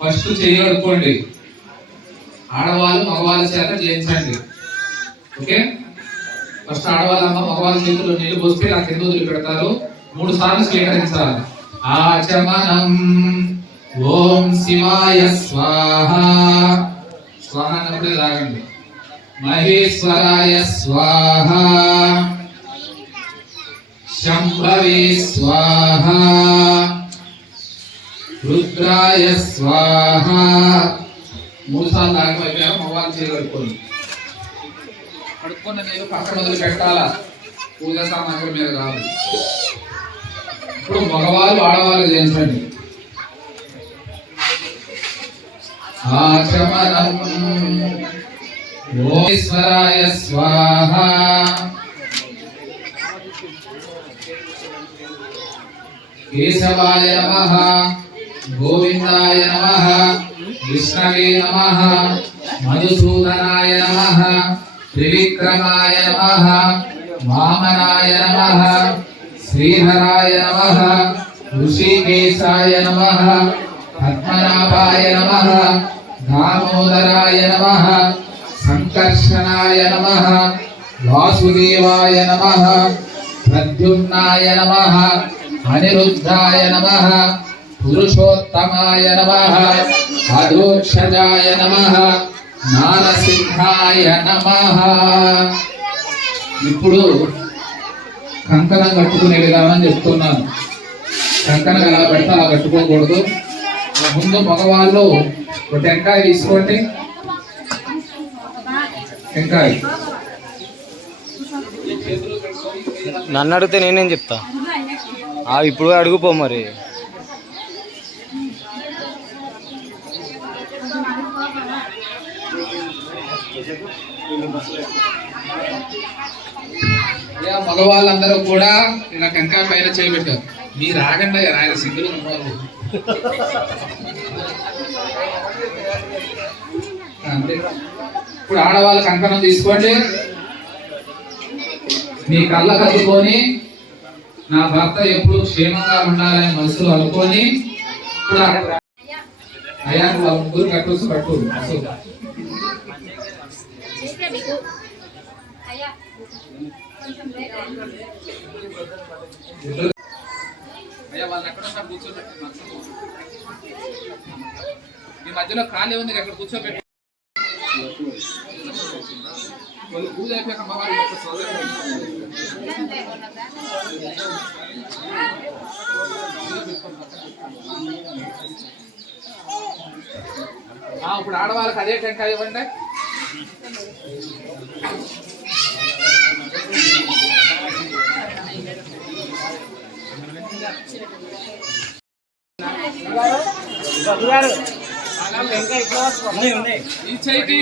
First చేయగలుగుకోండి, ఆడవాళ్ళు మగవాళ్ళ చేత చేయించండి. ఓకే, ఫస్ట్ ఆడవాళ్ళమ్మ మగవాళ్ళ చేతుల్లో నీళ్లు పోస్తే నాకు కింద వదిలి పెడతారు. 3 సార్లు స్వీకరించాలి. ఆచమనం ఓం శివాయ స్వాహ, స్వాహ అన్నప్పుడే తాగండి. మహేశ్వరాయ స్వాహ, శంభవే స్వాహ, రుద్రాయ స్వాహ. 3 సార్లు తాగమైపోయారు. మగవాళ్ళు చేయగలుగుకోండి. కడుక్కున్న నీళ్ళు పక్కన వదిలి పెట్టాలా, పూజా సామాగ్రి మీద కాదు. ఇప్పుడు మగవాళ్ళు ఆడవాళ్ళు చేయించండి. ఆచమనం ఓంశ్వరాయ స్వాహ, కేశవాయ నమః, గోవిందాయ నమః, విష్ణవే నమః, మధుసూదనాయ నమః, త్రివిక్రమాయ నమః, వామనాయ నమః, శ్రీధరాయ నమః, ఋషికేశాయ నమః, పద్మనాభాయ నమః, దామోదరాయ నమః, సంకర్షణాయ నమః, వాసుదేవాయ నమః, ప్రద్యుమ్నాయ నమః, అనిరుద్ధాయ నమః, పురుషోత్తమాయ నమః, అధోక్షజాయ నమః, నారసింహాయ నమః. ఇప్పుడు కంకణం కట్టుకునే విధానం చెప్తున్నాను. కంకణం ఎలా పెడితే అలా కట్టుకోకూడదు. ముందు మగవాళ్ళు ఒక టెంకాయ తీసుకోండి. టెంకాయ నన్ను అడిగితే నేనేం చెప్తా, ఇప్పుడు అడుగుపో మరి. మగవాళ్ళందరూ కూడా ఇలా టెంకాయ పైన చేయబెట్టారు. మీరు ఆగండి, ఆయన సింగిల్ ఉన్నారు అంతే. ఇప్పుడు ఆడవాళ్ళ కంకణం తీసుకోండి. మీ కళ్ళ కలుపుకొని నా భర్త ఎప్పుడు క్షేమంగా ఉండాలని మనసులో అనుకొని ఇప్పుడు అయ్యా ముగ్గురు కట్టొచ్చు కట్టు. అయ్యా వాళ్ళు ఎక్కడ ఉన్నారు కూర్చోబెట్టి, మీ మధ్యలో ఖాళీ ఉంది, ఎక్కడ కూర్చోబెట్టి. వాళ్ళు పూజ అయిపోయాక అమ్మవారి యొక్క ఇప్పుడు ఆడవాళ్ళకి అదే టెంకాయ ఇవ్వండి. ఈ చేయికి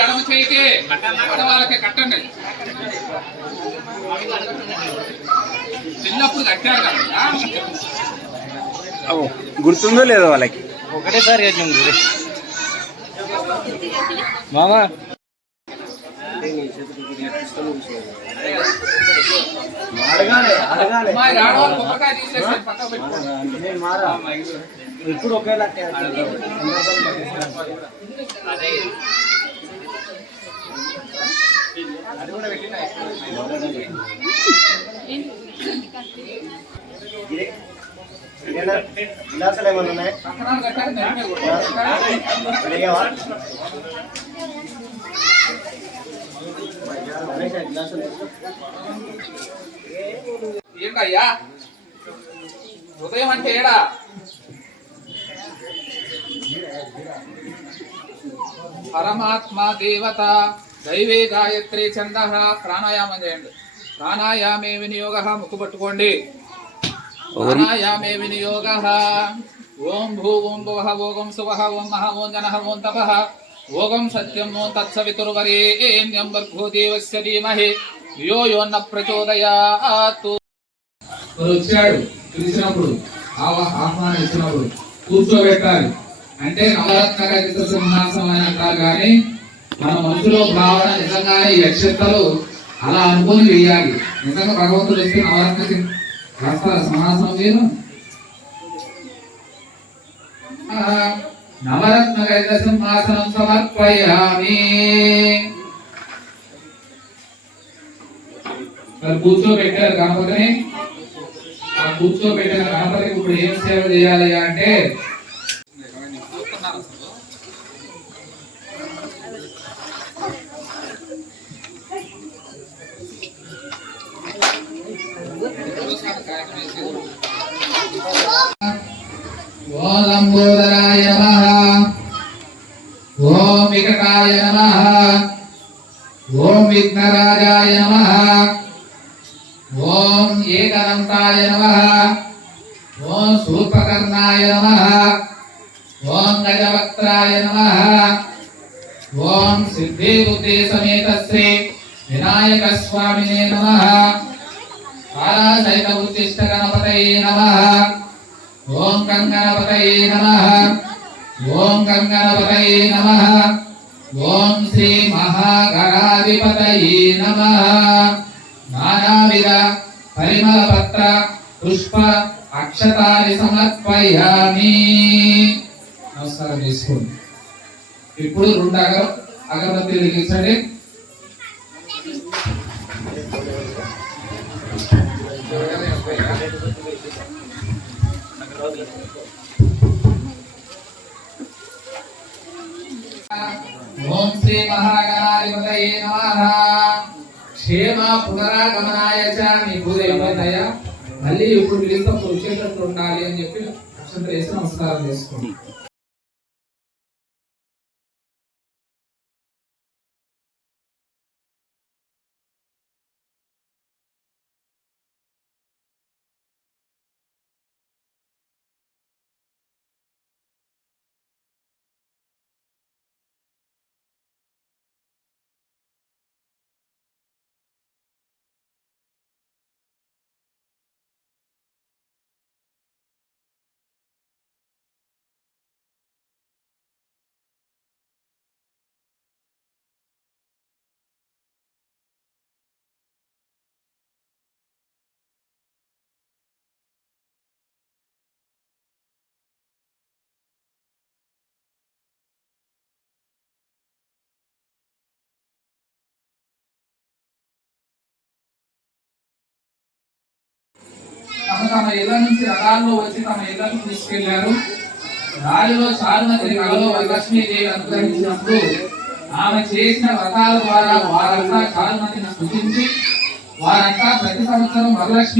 ఎడమ చేయికి ఆడవాళ్ళకి కట్టండి. చిన్నప్పుడు కట్టారు కదా, గుర్తుందో లేదో వాళ్ళకి. ఒకటేసారి మామా ఇప్పుడు ఒకేలా విలాసాలు ఏమన్నా ఉన్నాయి? ఏంటయ్యా ఉదయం అంటే ఏడా? పరమాత్మ దేవత దైవే గాయత్రి ఛంద. ప్రాణాయామం చేయండి. ప్రాణాయామే వినియోగ, ముక్కు పట్టుకోండి. ప్రాణాయామే వినియోగ. ఓం భూ ఓం భువః ఓం సువః ఓం మహా ఓం జనః ఓం తపః ఓం సత్యం ఓం తత్సవితుర్వరేణ్యం భర్గో దేవస్య ధీమహి ధియో యో న ప్రచోదయాత్. వచ్చాడు పిలిచినప్పుడు, ఆహ్వానం ఇచ్చినప్పుడు కూర్చోబెట్టాలి. అంటే నవరత్న రహిత సింహాసనం అని అంటారు కానీ మన మనసులో భావన నిజంగానే ఈ నక్షత్రాలు అలా అనుకుని వేయాలి. నిజంగా భగవంతుడు వస్తే నవరత్న రాస్తారా సింహాసనం మీరు? నవరత్న రహిత సింహాసనం సమర్పయామి. కూర్చోబెట్టారు గణపతిని. ఆ కూర్చోబెట్టిన గణపతికి ఇప్పుడు ఏం సేవ చేయాలి అంటే ఓం లంబోదరాయ నమః, ఓం వికటాయ నమః, ఓం విఘ్నరాజాయ నమః, ఓం ఏకదంతాయ నమః, ఓం శూర్పకర్ణాయ నమః, ఓం గజవక్త్రాయ నమః, ఓం సిద్ధి బుద్ధి సమేత శ్రీ వినాయక స్వామినే నమః, కాలాసహిత ఉత్తిష్ట గణపతయే నమః, ఓం గంగణపతయే నమః, ఓం గంగణపతయే నమః, ఓం శ్రీ మహాగణాధిపతయే నమః. నానావిధ పరిమళ పత్ర పుష్ప అక్షతాన్ని సమర్పయామి. నమస్కారం చేసుకోండి. ఇప్పుడు 2 అగరబత్తి వెలిగించండి. ఓం శ్రీ మహాగణాధిపతయే నమః. క్షేమ పునరాగమనాయ చ. మీ పూజ ఏమైందయ్యా? మళ్ళీ ఇప్పుడు పిలిచినప్పుడు వచ్చేటట్లు ఉండాలి అని చెప్పి అక్షంతలు వేసి నమస్కారం చేసుకోండి. తమ ఇళ్ల నుంచి రథాల్లో వచ్చి తమ ఇళ్లకు తీసుకెళ్లారు. దారిలో చారుమతిని కలలో వరలక్ష్మీదేవి అనుగ్రహించినప్పుడు ఆమె చేసిన వ్రతాల ద్వారా వారంతా చారుమతిని స్తుతించి వారంతా ప్రతి సంవత్సరం వరలక్ష్మి